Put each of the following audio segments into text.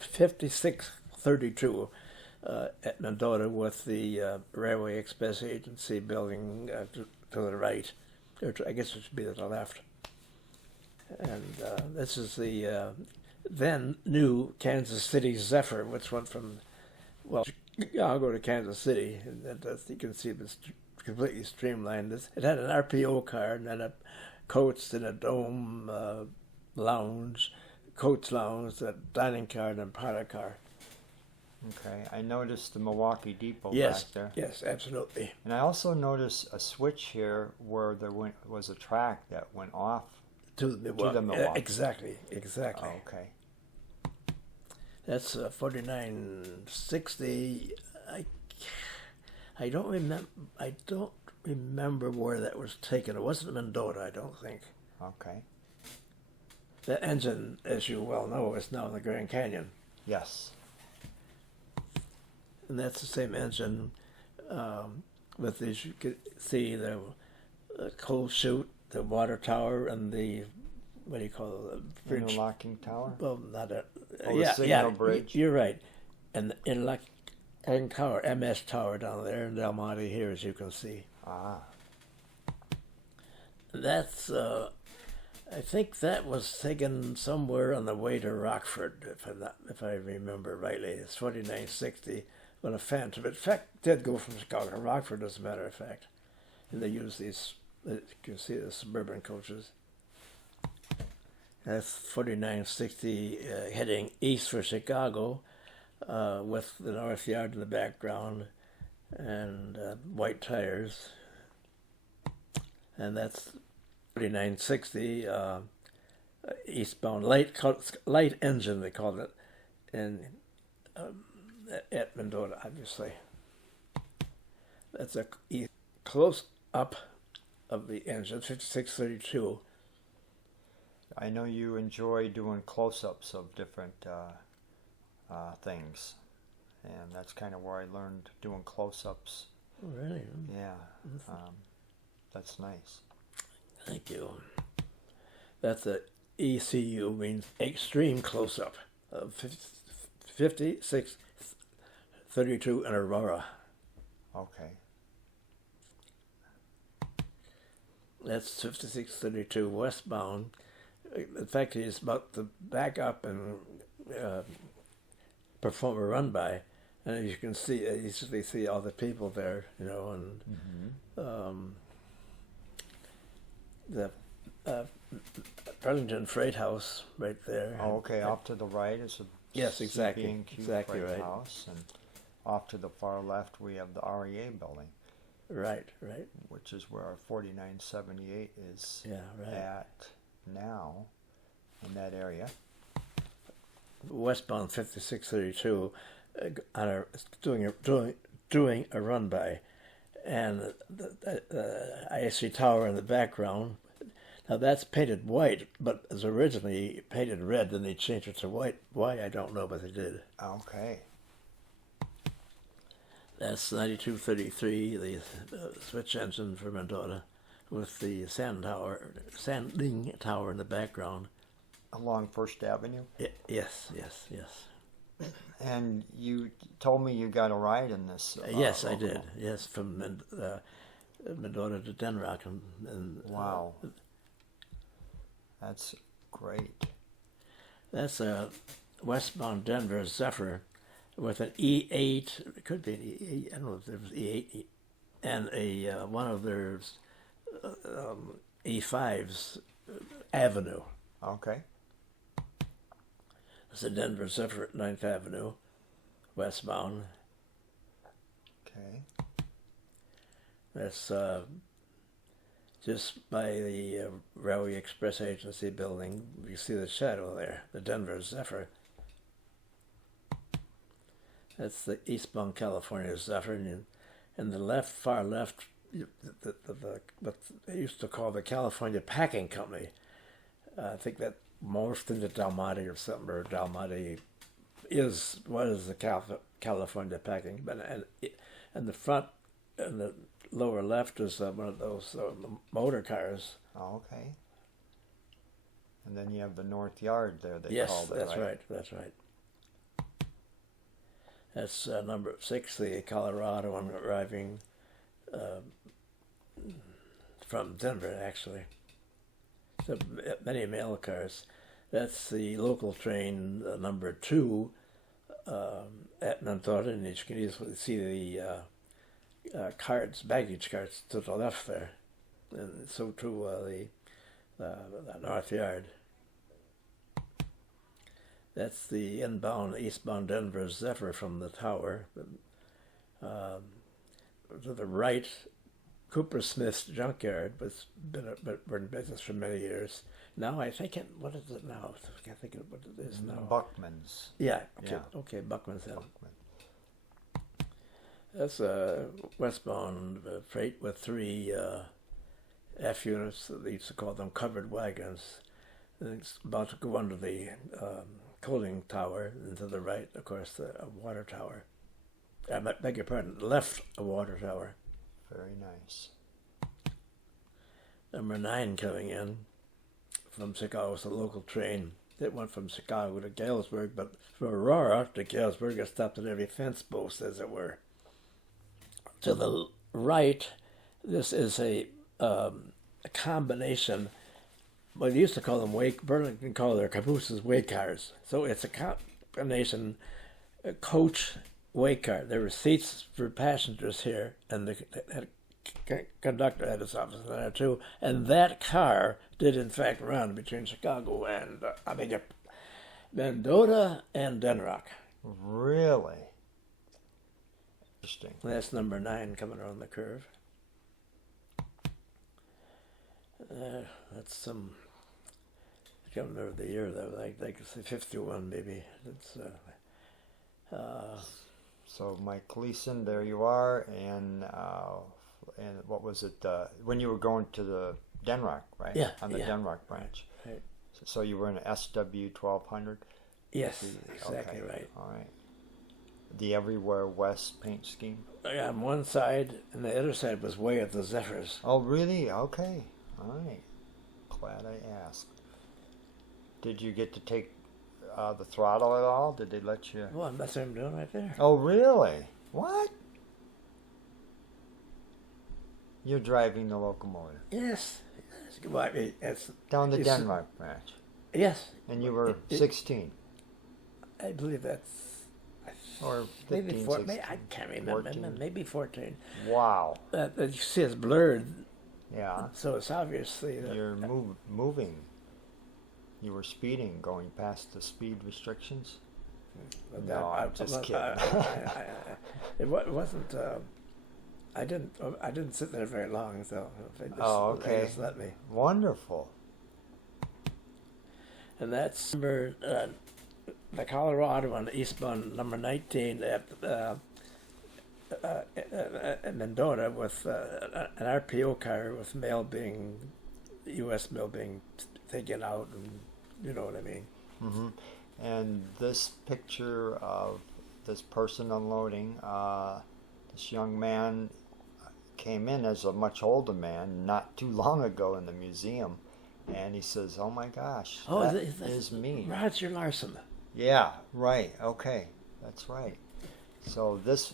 5632 at Mendota with the Railway Express Agency building to the right. I guess it should be to the left. And this is the then new Kansas City Zephyr, which went from, well, Chicago to Kansas City. And you can see it's completely streamlined. It had an RPO car and then a coach and a dome lounge, coach lounge, a dining car, and a parlor car. Okay, I noticed the Milwaukee Depot Yes, back there. yes, absolutely. And I also noticed a switch here where there was a track that went off To the Milwaukee. Exactly. Oh, okay. That's 4960. I don't remember. I don't remember where that was taken. It wasn't Mendota, I don't think. Okay. The engine, as you well know, is now in the Grand Canyon. Yes. And that's the same engine with, as you can see, the coal chute, the water tower, and the, what do you call it? The bridge. Interlocking tower? Well, not a... the signal bridge? You're right. And the interlocking tower, MS tower down there, and Del Monte here, as you can see. Ah. That's... I think that was taken somewhere on the way to Rockford, if I remember rightly. It's 4960 when a Phantom, in fact, did go from Chicago to Rockford, as a matter of fact. And they use these, you can see the suburban coaches. That's 4960 heading east for Chicago with the North Yard in the background and white tires. And that's 4960 eastbound light engine, they called it, and at Mendota, obviously. That's a close up of the engine, 5632. I know you enjoy doing close-ups of different things, and that's kind of where I learned doing close-ups. Oh, really? Yeah, that's nice. Thank you. That's a ECU, means extreme close-up of 5632 and Aurora. Okay. That's 5632 westbound. In fact, he's about to back up and perform a run-by. And as you can see, you usually see all the people there, you know, and the Burlington Freight House right there. Oh, okay. Off to the right is a yes, exactly, CB&Q exactly Freight right. House, and off to the far left we have the REA building. Right, right. Which is where our 4978 is at now, in that area. Westbound 5632, doing a run by, and the ISC tower in the background. Now that's painted white, but it was originally painted red, then they changed it to white. Why, I don't know, but they did. Okay. That's 9233, the switch engine for Mendota, with the sanding tower in the background. Along First Avenue? Yes. And you told me you got a ride in this. Yes, I did. Yes, from Mendota to Denrock. And wow. That's great. That's a westbound Denver Zephyr with an E8, it could be an E8, I don't know if there was E8, and a one of their E5's Avenue. Okay. It's a Denver Zephyr at 9th Avenue, westbound. Okay. That's just by the Railway Express Agency building. You see the shadow there, the Denver Zephyr. That's the eastbound California Zephyr, and in the left, far left, what they used to call the California Packing Company. I think that morphed into Del Monte or something, or Del Monte was the California Packing. But and the front and the lower left is one of those motor cars. Oh, okay. And then you have the North Yard there. They yes, called it, that's right? That's right. That's number 6, the Colorado one arriving from Denver, actually. So many mail cars. That's the local train number 2 at Mendota, and you can easily see the carts, baggage carts to the left there. And so too the North Yard. That's the eastbound Denver Zephyr from the tower. To the right, Cooper Smith's junkyard, was been in business for many years. Now I think what is it now? I can't think of what it is now. Buckman's. Yeah. Okay. Buckman's. Buckman. That's a westbound freight with 3 F units. They used to call them covered wagons. And it's about to go under the cooling tower, and to the right, of course, the water tower. I beg your pardon, left a water tower. Very nice. Number 9 coming in from Chicago was a local train. It went from Chicago to Galesburg, but from Aurora to Galesburg, it stopped at every fence post, as it were. To the right, this is a combination. Well, they used to call them Burlington called their cabooses way cars. So it's a combination coach way car. There were seats for passengers here, and the conductor had his office there too. And that car did in fact run between Chicago and Mendota and Denrock. Really? Interesting. That's number 9 coming around the curve. That's some. I can't remember the year though. Like it's 51 maybe. It's. So Mike Gleason, there you are, and what was it? When you were going to the Denrock, right? Yeah. On the Denrock branch. Right. So you were in an SW 1200. Yes, exactly right. All right. The Everywhere West paint scheme. On one side, and the other side was way at the Zephyrs. Oh, really? Okay. All right. Glad I asked. Did you get to take the throttle at all? Did they let you? Well, that's what I'm doing right there. Oh, really? What? You're driving the locomotive. Yes. Well, I mean, it's down the Denmark branch. Yes. And you were 16. I believe that's. Or 15, maybe 16, I can't remember. 14. Maybe 14. Wow. You see, it's blurred. Yeah. So it's obviously that you're moving. You were speeding, going past the speed restrictions. No, I'm just kidding. It wasn't. I didn't sit there very long, so they just let me. Wonderful. And that's number the Colorado on the eastbound, number 19 at Mendota, with an RPO car with U.S. mail being taken out, and you know what I mean. Mm-hmm. And this picture of this person unloading, this young man came in as a much older man not too long ago in the museum, and he says, "Oh my gosh, that is me, Roger Larson." Yeah, right. Okay, that's right. So this,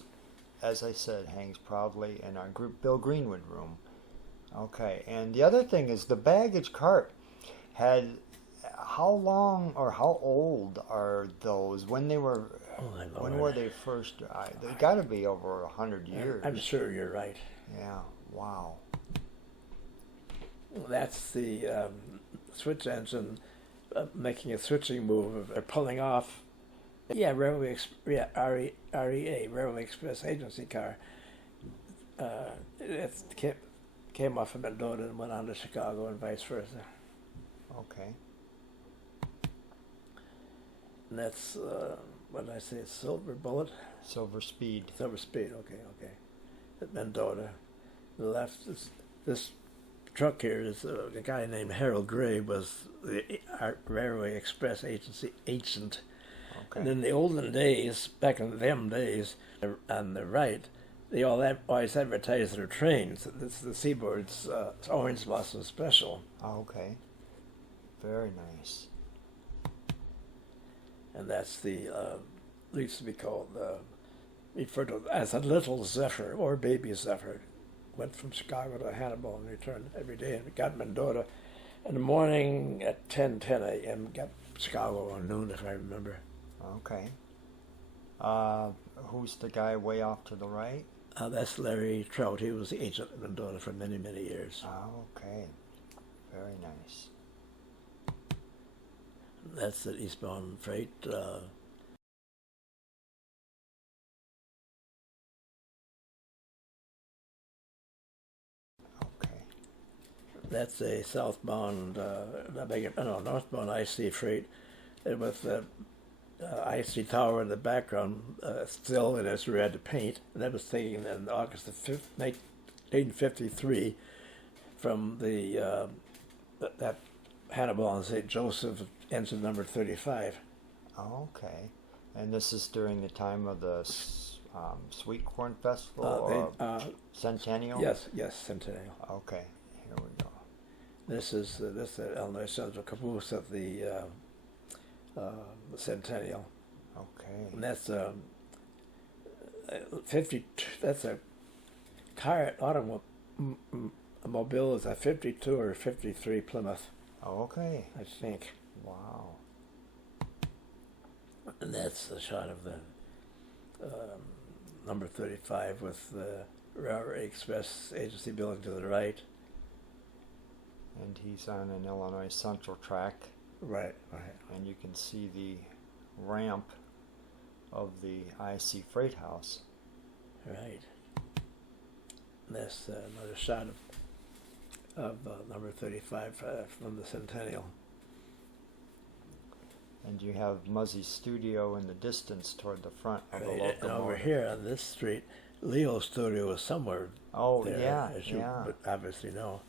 as I said, hangs proudly in our Bill Greenwood room. Okay, and the other thing is the baggage cart had. How long or how old are those? When they were, when were they first? They got to be over 100 years. I'm sure you're right. Yeah. Wow. That's the switch engine making a switching move. They're pulling off. Yeah, REA, Railway Express Agency car. It came off of Mendota and went on to Chicago and vice versa. Okay. And that's, what did I say, Silver Bullet? Silver Speed. Silver Speed, okay. At Mendota. The left, this truck here is a guy named Harold Gray was the Railway Express Agency agent. Okay. And in the olden days, back in them days, on the right, they always advertised their trains. This is the Seaboard's Orange Blossom Special. Okay. Very nice. And that's the, it used to be called referred to as a little Zephyr or baby Zephyr. Went from Chicago to Hannibal and returned every day, and we got Mendota in the morning at 10 a.m. Got Chicago on noon, if I remember. Okay. Who's the guy way off to the right? That's Larry Trout. He was the agent at Mendota for many, many years. Okay. Very nice. That's the eastbound freight. Okay. That's a southbound, northbound IC freight with the IC tower in the background still in its red paint. And that was taken in August of 1953 from the that Hannibal and St. Joseph engine number 35. Okay. And this is during the time of the Sweet Corn Festival or Centennial? Yes, Centennial. Okay. Here we go. This is Illinois Central caboose of the Centennial. Okay. And that's 50. That's a car automobile is a 52 or 53 Plymouth. Okay. I think. Wow. And that's the shot of the number 35 with the Railroad Express Agency building to the right. And he's on an Illinois Central track. Right. And you can see the ramp of the IC Freight House. Right. And that's another shot of number 35 from the Centennial. And you have Muzzy's studio in the distance toward the front of the Right. locomotive. And over here on this street, Leo's studio is somewhere there, yeah, as you obviously know.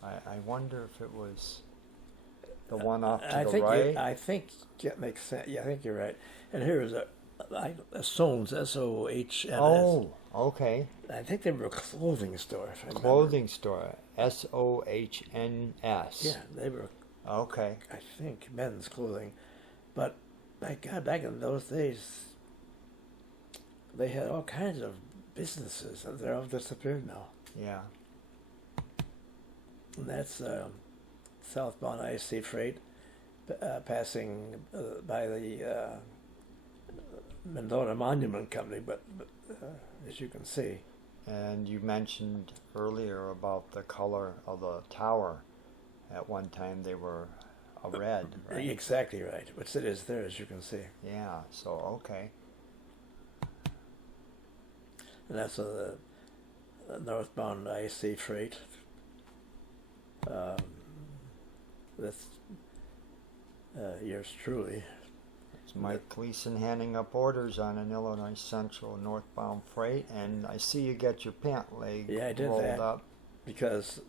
I wonder if it was the one off to I the think right. I think it makes sense. Yeah, I think you're right. And here is a Sohns, S-O-H-N-S. Oh, okay. I think they were a clothing store. If I remember. Clothing store, S-O-H-N-S. Yeah, they were. Okay. I think men's clothing, but my God, back in those days, they had all kinds of businesses, and they're all disappeared now. Yeah. And that's southbound IC freight passing by the Mendota Monument Company, but as you can see. And you mentioned earlier about the color of the tower. At one time they were a red, right? Exactly right, which it is there, as you can see. Yeah, so okay. And that's the northbound IC freight. That's yours truly. It's Mike Gleason handing up orders on an Illinois Central northbound freight, and I see you got your pant leg rolled up. Because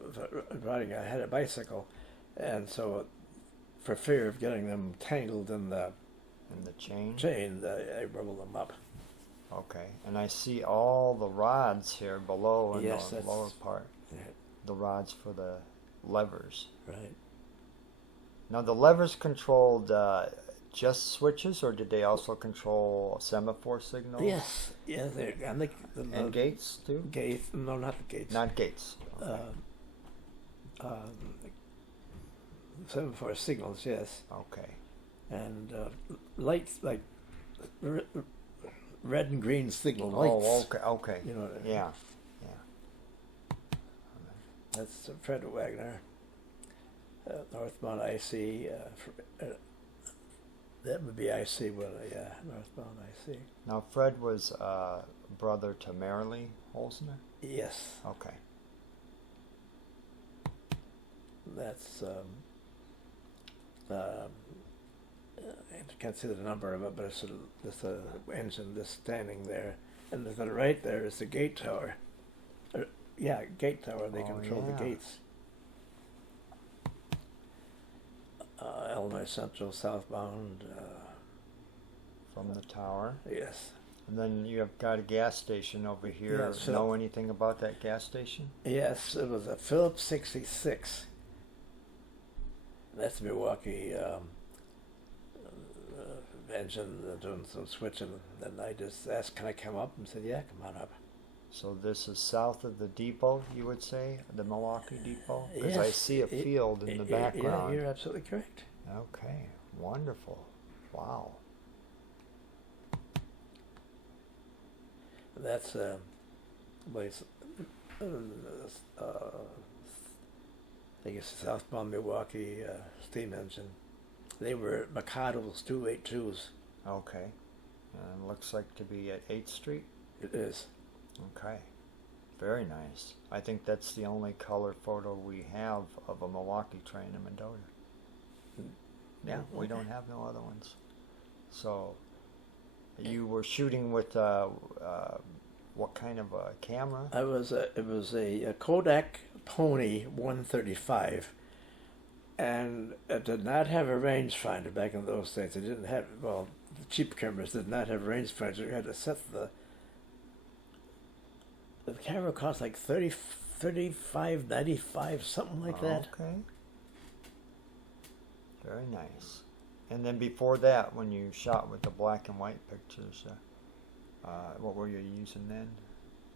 I had a bicycle, and so for fear of getting them tangled in the chain, I rolled them up. Okay, and I see all the rods here below in the lower part. Yeah. The rods for the levers. Right. Now the levers controlled just switches, or did they also control semaphore signals? Yes. Yeah. And gates too. Gates? No, not the gates. Not gates. Okay. Semaphore signals, yes. Okay. And lights like red and green signal lights. Oh, okay, okay. You know what I mean? Yeah. That's Fred Wagner, northbound IC. That would be IC, yeah, northbound IC. Now, Fred was brother to Marilee Holzner? Yes. Okay. That's, I can't see the number of it, but it's a engine just standing there. And to the right there is the gate tower. Gate tower. They control the gates. Illinois Central southbound. From the tower. Yes. And then you have got a gas station over here. Yes, know anything about that gas station? Yes, it was a Phillips 66. That's Milwaukee engine, doing some switching. And I just asked, can I come up? And said, yeah, come on up. So this is south of the depot, you would say, the Milwaukee Depot? Because I Yes, see a field in the Yeah, background. you're absolutely correct. Okay, wonderful. Wow. That's place. I think it's southbound Milwaukee steam engine. They were Mikado's 282s. Okay. And looks like to be at 8th Street? It is. Okay. Very nice. I think that's the only color photo we have of a Milwaukee train in Mendota. Yeah, we don't have no other ones. So, you were shooting with what kind of a camera? It was a Kodak Pony 135, and it did not have a rangefinder back in those days. It didn't have, well, the cheap cameras did not have rangefinders. You had to set the camera cost like $35.95, something like that. Okay. Very nice. And then before that, when you shot with the black and white pictures, what were you using then?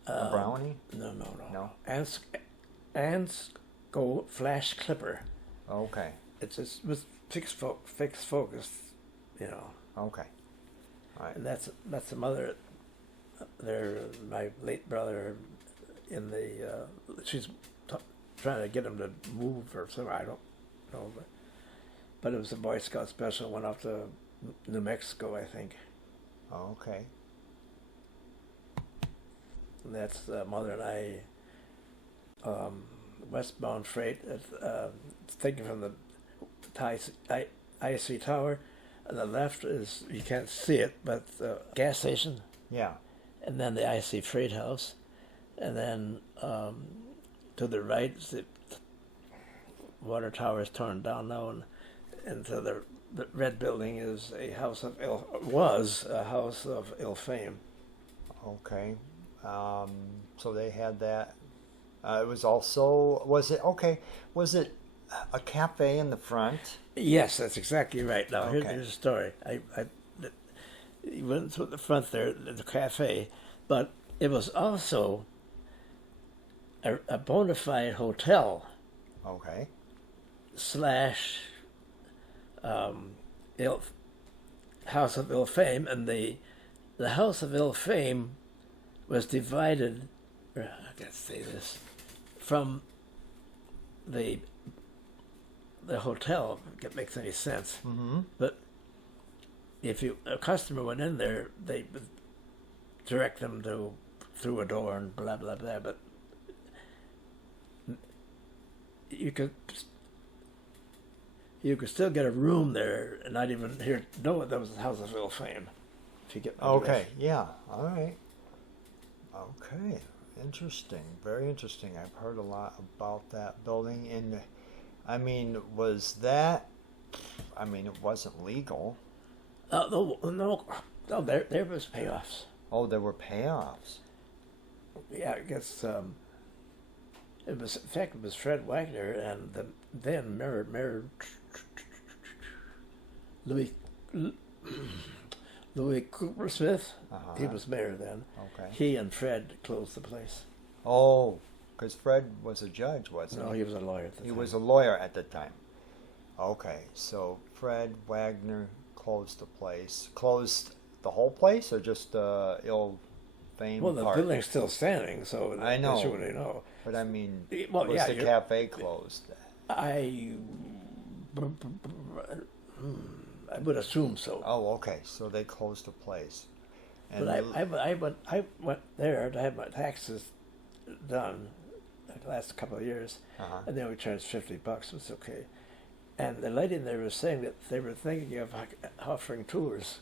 A Brownie? No. Ansco flash clipper. Okay. It's just with fixed focus, you know. Okay. All right. And that's the mother. There, my late brother, in the she's trying to get him to move or something. I don't know, but it was a Boy Scout special. Went off to New Mexico, I think. Okay. And that's mother and I. Westbound freight, taken from the IC Tower. On the left is, you can't see it, but the gas station. Yeah. And then the IC Freight House. And then to the right, the water tower is torn down now, and to the red building is a house of was a house of ill fame. Okay. So they had that. It was also, was it a cafe in the front? Yes, that's exactly right. Now, Okay. here's a story. I went to the front there, the cafe, but it was also a bona fide hotel Okay. slash house of ill fame, and the house of ill fame was divided, I can't say this, from the hotel, if it makes any sense. Mm-hmm. But if a customer went in there, they would direct them to through a door and blah blah blah. But you could still get a room there and not even know that was the House of Ill Fame. If you get my Okay. drift. Yeah. All right. Okay. Interesting. Very interesting. I've heard a lot about that building. And I mean, was that? I mean, it wasn't legal. No, there was payoffs. Oh, there were payoffs. Yeah, I guess it was. In fact, it was Fred Wagner and then Mayor Louis Cooper Smith. Uh-huh. He was mayor then. Okay. He and Fred closed the place. Oh, because Fred was a judge, wasn't No, he? he was a lawyer at the He time. was a lawyer at the time. Okay, so Fred Wagner closed the place. Closed the whole place, or just the ill-famed Well, the part? building's still standing, so I know. that's what they know. But I mean, Well, was yeah, the cafe closed? I would assume so. Oh, okay. So they closed the place. And But I went there to have my taxes done the last couple of years, uh-huh. and they were charged $50. It was okay. And the lady there was saying that they were thinking of offering tours.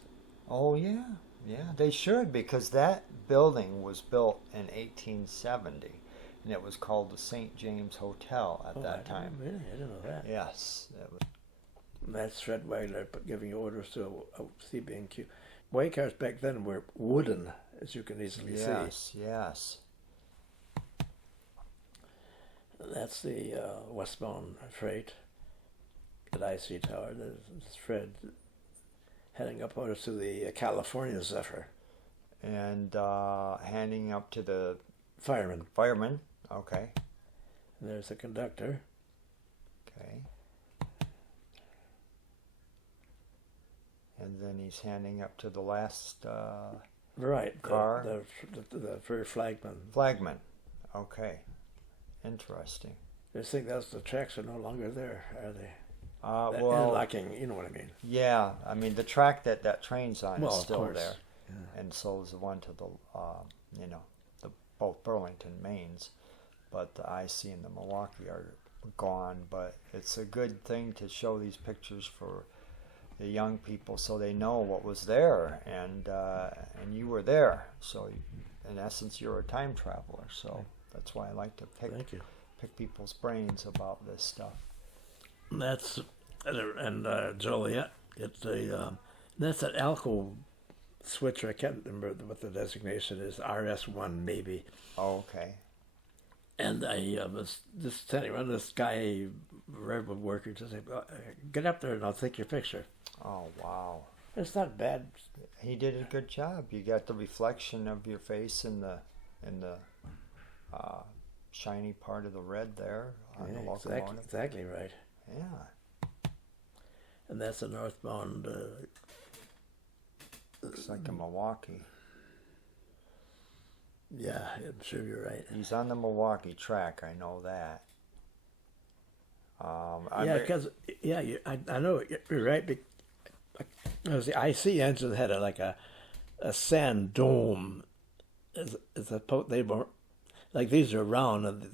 Oh yeah, yeah. They should, because that building was built in 1870, and it was called the St. James Hotel at that time. Really, I didn't know that. Yes. That was, And that's Fred Wagner giving orders to a CB&Q. Way cars back then were wooden, as you can easily see. yes, yes. That's the westbound freight at IC Tower. There's Fred. heading up over to the California Zephyr. And handing up to the Fireman. fireman. Okay. And there's the conductor. Okay. And then he's handing up to the last Right. car. The first flagman. Flagman. Okay. Interesting. I think that's the tracks are no longer there, are they? Well, Lacking, you know what I mean. yeah. I mean, the track that train's on Well, is of still course. there, Yeah. and so is the one to the, the both Burlington mains, but the IC and the Milwaukee are gone. But it's a good thing to show these pictures for the young people so they know what was there, and you were there. So, in essence, you're a time traveler. So that's why I like to Thank you. pick people's brains about this stuff. That's and Joliet. It's a that's an Alco switcher. I can't remember what the designation is. RS1 maybe. Oh, okay. And I was just standing around this guy, railroad worker, just say, "Get up there and I'll take your picture." Oh, wow. It's not bad. He did a good job. You got the reflection of your face in the shiny part of the red there on the locomotive. Exactly right. Yeah, And that's a northbound. looks like a Milwaukee. Yeah, I'm sure you're right. He's on the Milwaukee track. I know that. Because I know you're right. Because the IC engine had a sand dome. They were like these are round, and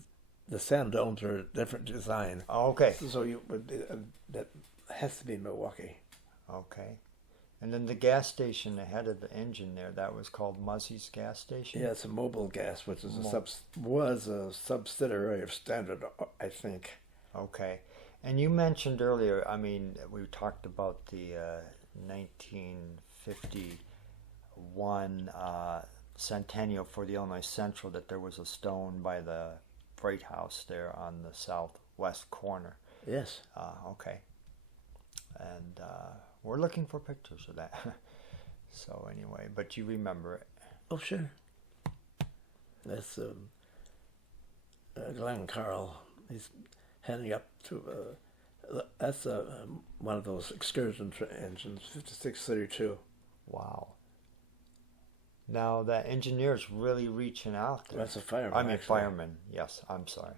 the sand domes are a different design. Oh, okay. So you would that has to be Milwaukee. Okay. And then the gas station ahead of the engine there, that was called Muzzie's gas station? Yeah, it's a Mobile Gas, which is was a subsidiary of Standard, I think. Okay. And you mentioned earlier, I mean, we talked about the 1951 centennial for the Illinois Central, that there was a stone by the freight house there on the southwest corner. Yes. Okay. And we're looking for pictures of that. So anyway, but you remember it. Oh, sure. That's Glenn Carl. He's heading up to. That's one of those excursion engines, 5632. Wow. Now that engineer's really reaching out there. That's a fireman. I mean, actually. fireman. Yes, I'm sorry.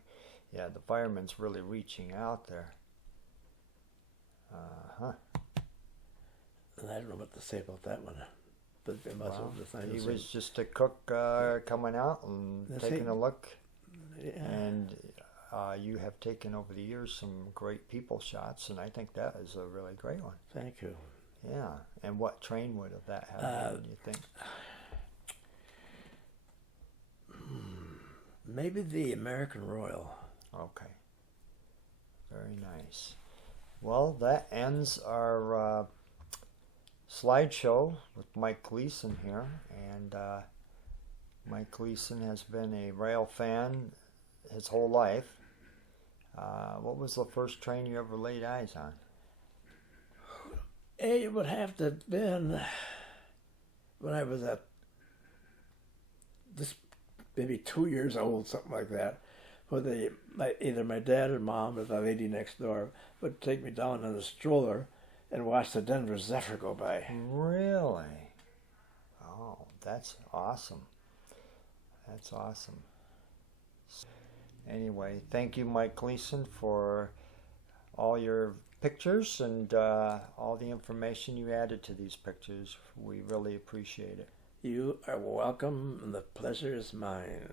Yeah, the fireman's really reaching out there. And I don't know what to say about that one, but they must have decided. He was just a cook coming out and taking a look. Yeah. And you have taken over the years some great people shots, and I think that is a really great one. Thank you. Yeah. And what train would have that have been, you think? Maybe the American Royal. Okay. Very nice. Well, that ends our slideshow with Mike Gleason here. And Mike Gleason has been a rail fan his whole life. What was the first train you ever laid eyes on? It would have to have been when I was maybe 2 years old, something like that. Where either my dad or mom or the lady next door would take me down in a stroller and watch the Denver Zephyr go by. Really? Oh, that's awesome. That's awesome. Anyway, thank you, Mike Gleason, for all your pictures and all the information you added to these pictures. We really appreciate it. You are welcome, and the pleasure is mine.